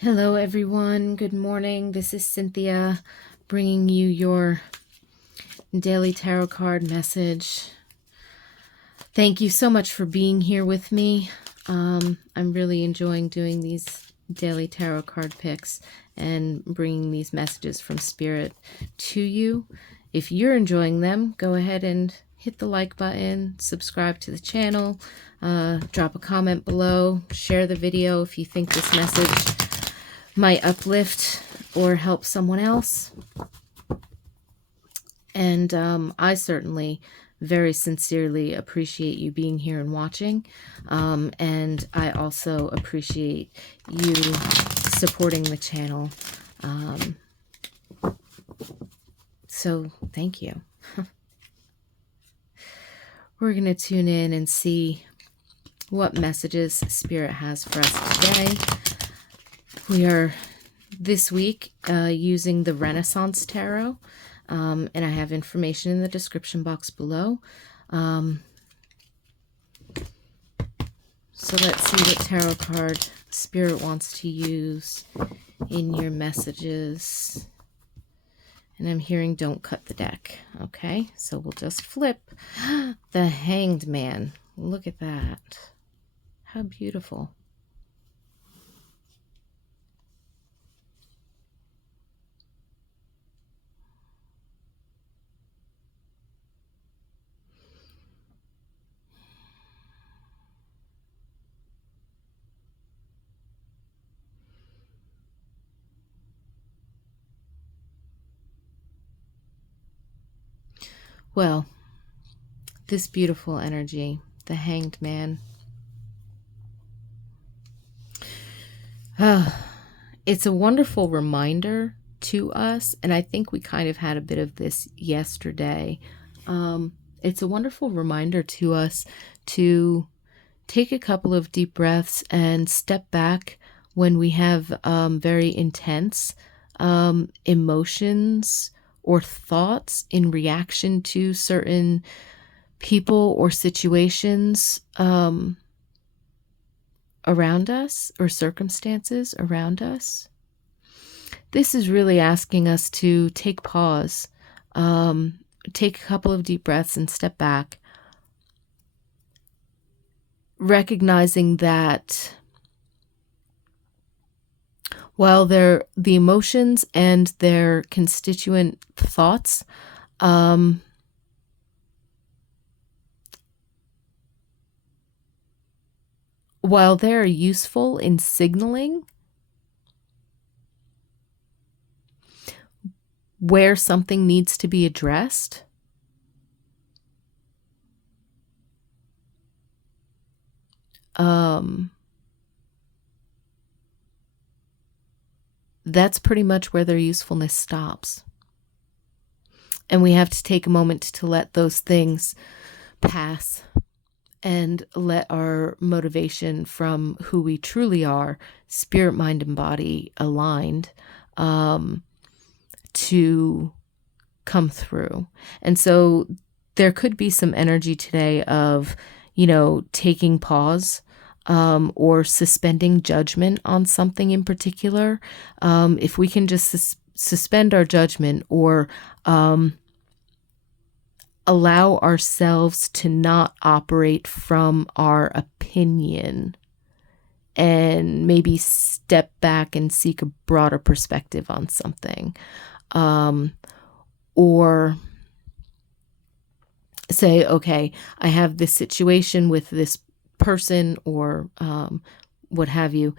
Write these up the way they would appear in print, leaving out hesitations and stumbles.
Hello, everyone. Good morning. This is Cynthia bringing you your daily tarot card message. Thank you so much for being here with me. I'm really enjoying doing these daily tarot card picks and bringing these messages from Spirit to you. If you're enjoying them, go ahead and hit the like button, subscribe to the channel, drop a comment below, share the video if you think this message might uplift or help someone else. And I certainly very sincerely appreciate you being here and watching. And I also appreciate you supporting the channel. So thank you. We're going to tune in and see what messages Spirit has for us today. We are this week using the Renaissance Tarot, and I have information in the description box below. So let's see what tarot card Spirit wants to use in your messages. And I'm hearing don't cut the deck. Okay, so we'll just flip. The Hanged Man. Look at that. How beautiful. Well, this beautiful energy, the Hanged Man. It's a wonderful reminder to us, and I think we kind of had a bit of this yesterday. It's a wonderful reminder to us to take a couple of deep breaths and step back when we have very intense emotions or thoughts in reaction to certain people or situations around us or circumstances around us. This is really asking us to take pause, take a couple of deep breaths and step back, recognizing that while the emotions and their constituent thoughts while they're useful in signaling where something needs to be addressed, that's pretty much where their usefulness stops. And we have to take a moment to let those things pass and let our motivation from who we truly are, spirit, mind, and body aligned, to come through. And so there could be some energy today of, taking pause, or suspending judgment on something in particular. If we can just suspend our judgment or allow ourselves to not operate from our opinion and maybe step back and seek a broader perspective on something, or say, okay, I have this situation with this person or what have you.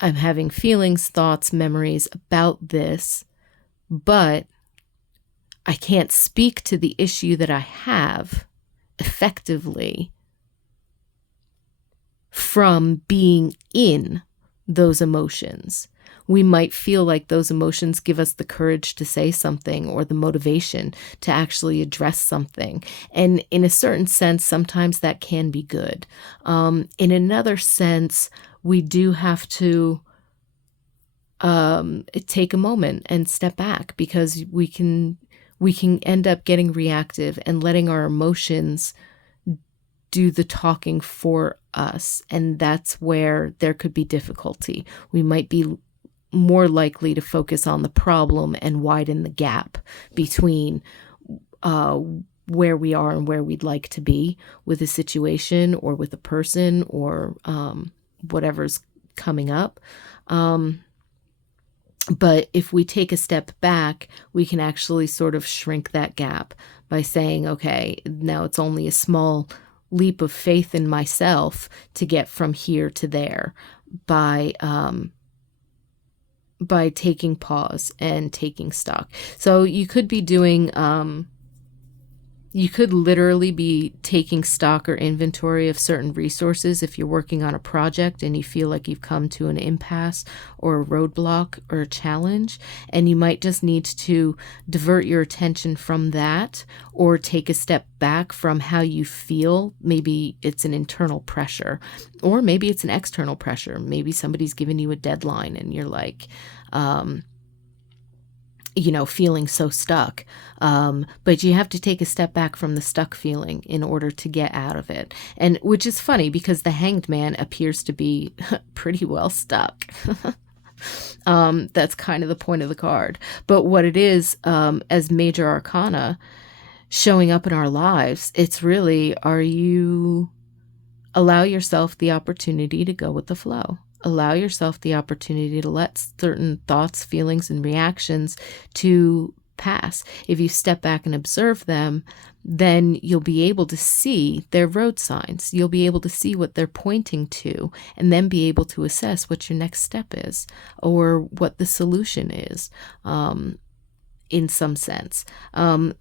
I'm having feelings, thoughts, memories about this, but I can't speak to the issue that I have effectively from being in those emotions. We might feel like those emotions give us the courage to say something or the motivation to actually address something. And in a certain sense, sometimes that can be good. In another sense, we do have to take a moment and step back, because we can end up getting reactive and letting our emotions do the talking for us. And that's where there could be difficulty. We might be more likely to focus on the problem and widen the gap between where we are and where we'd like to be with a situation or with a person or whatever's coming up. But if we take a step back, we can actually sort of shrink that gap by saying, okay, now it's only a small leap of faith in myself to get from here to there by taking pause and taking stock. So you could be doing, you could literally be taking stock or inventory of certain resources if you're working on a project and you feel like you've come to an impasse or a roadblock or a challenge, and you might just need to divert your attention from that or take a step back from how you feel. Maybe it's an internal pressure, or maybe it's an external pressure. Maybe somebody's given you a deadline and you're like, feeling so stuck. But you have to take a step back from the stuck feeling in order to get out of it. And which is funny because the Hanged Man appears to be pretty well stuck. That's kind of the point of the card. But what it is, as major arcana showing up in our lives, it's really, allow yourself the opportunity to go with the flow. Allow yourself the opportunity to let certain thoughts, feelings, and reactions to pass. If you step back and observe them, then you'll be able to see their road signs. You'll be able to see what they're pointing to, and then be able to assess what your next step is or what the solution is. In some sense.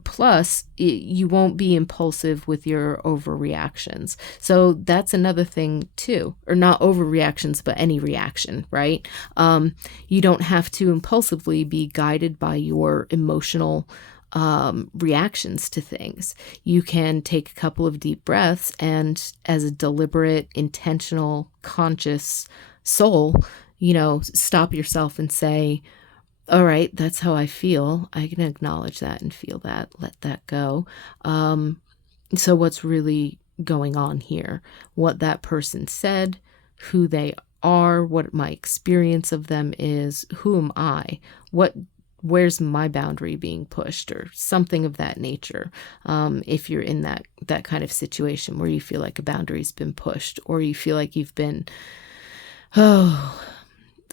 Plus, you won't be impulsive with your overreactions. So that's another thing too, or not overreactions, but any reaction, right? You don't have to impulsively be guided by your emotional reactions to things. You can take a couple of deep breaths and, as a deliberate, intentional, conscious soul, stop yourself and say, all right, that's how I feel. I can acknowledge that and feel that, let that go. So what's really going on here? What that person said, who they are, what my experience of them is, who am I? Where's my boundary being pushed, or something of that nature? If you're in that kind of situation where you feel like a boundary's been pushed, or you feel like you've been,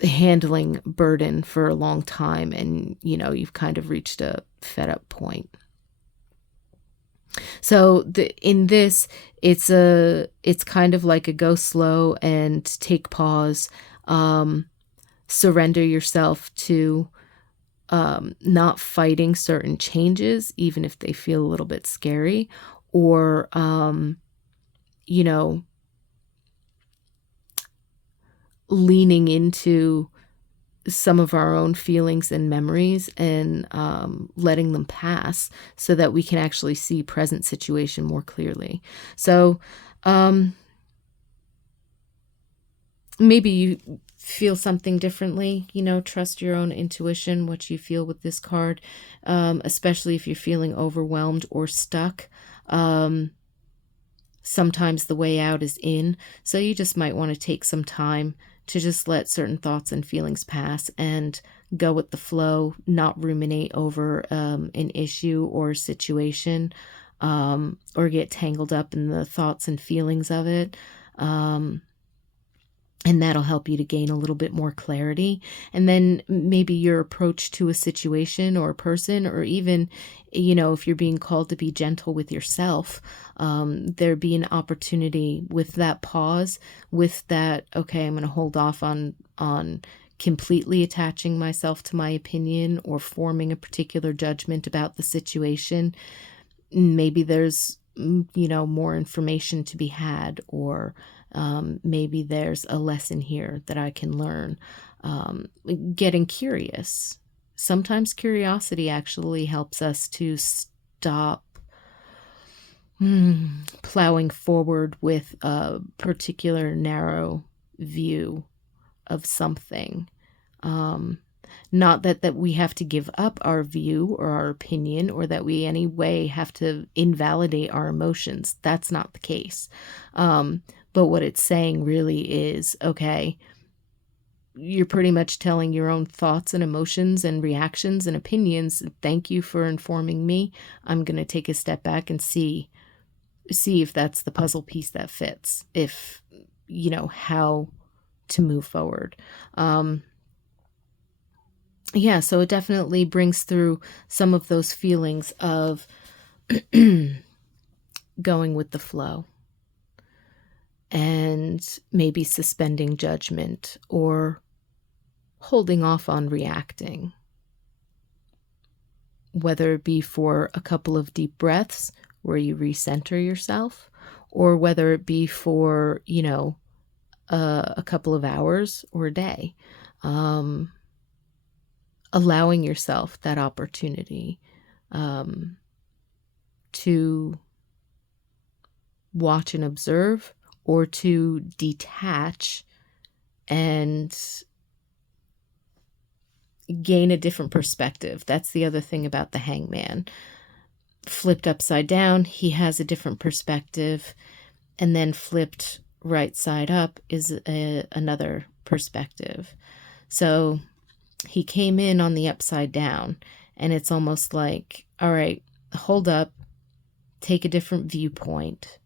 handling burden for a long time, and you've kind of reached a fed up point. So in this, it's kind of like a go slow and take pause, surrender yourself to not fighting certain changes, even if they feel a little bit scary, or leaning into some of our own feelings and memories and letting them pass so that we can actually see present situation more clearly. So maybe you feel something differently, trust your own intuition, what you feel with this card, especially if you're feeling overwhelmed or stuck. Sometimes the way out is in, so you just might want to take some time to just let certain thoughts and feelings pass and go with the flow, not ruminate over an issue or situation, or get tangled up in the thoughts and feelings of it. And that'll help you to gain a little bit more clarity. And then maybe your approach to a situation or a person, or even, if you're being called to be gentle with yourself, there'd be an opportunity with that pause, with that, okay, I'm going to hold off on completely attaching myself to my opinion or forming a particular judgment about the situation. Maybe there's, more information to be had, or maybe there's a lesson here that I can learn. Getting curious. Sometimes curiosity actually helps us to stop plowing forward with a particular narrow view of something. Not that we have to give up our view or our opinion, or that we any way have to invalidate our emotions. That's not the case. But what it's saying really is, okay, you're pretty much telling your own thoughts and emotions and reactions and opinions. Thank you for informing me. I'm going to take a step back and see if that's the puzzle piece that fits, if, how to move forward. Yeah, so it definitely brings through some of those feelings of going with the flow and maybe suspending judgment or holding off on reacting, whether it be for a couple of deep breaths where you recenter yourself, or whether it be for, a couple of hours or a day. Allowing yourself that opportunity to watch and observe, or to detach and gain a different perspective. That's the other thing about the hangman. Flipped upside down, he has a different perspective, and then flipped right side up is another perspective. So he came in on the upside down, and it's almost like, all right, hold up, take a different viewpoint,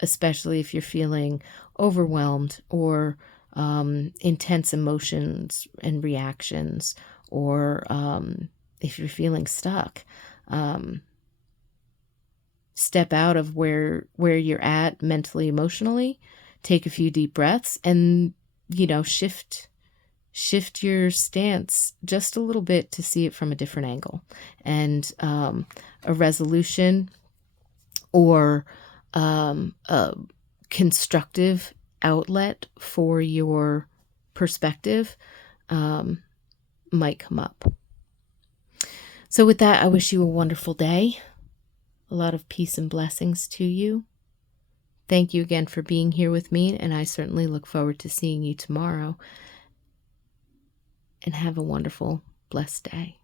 especially if you're feeling overwhelmed or intense emotions and reactions, or if you're feeling stuck. Step out of where you're at mentally, emotionally, take a few deep breaths, and shift your stance just a little bit to see it from a different angle, and a resolution or a constructive outlet for your perspective might come up. So with that, I wish you a wonderful day. A lot of peace and blessings to you. Thank you again for being here with me, and I certainly look forward to seeing you tomorrow. And have a wonderful, blessed day.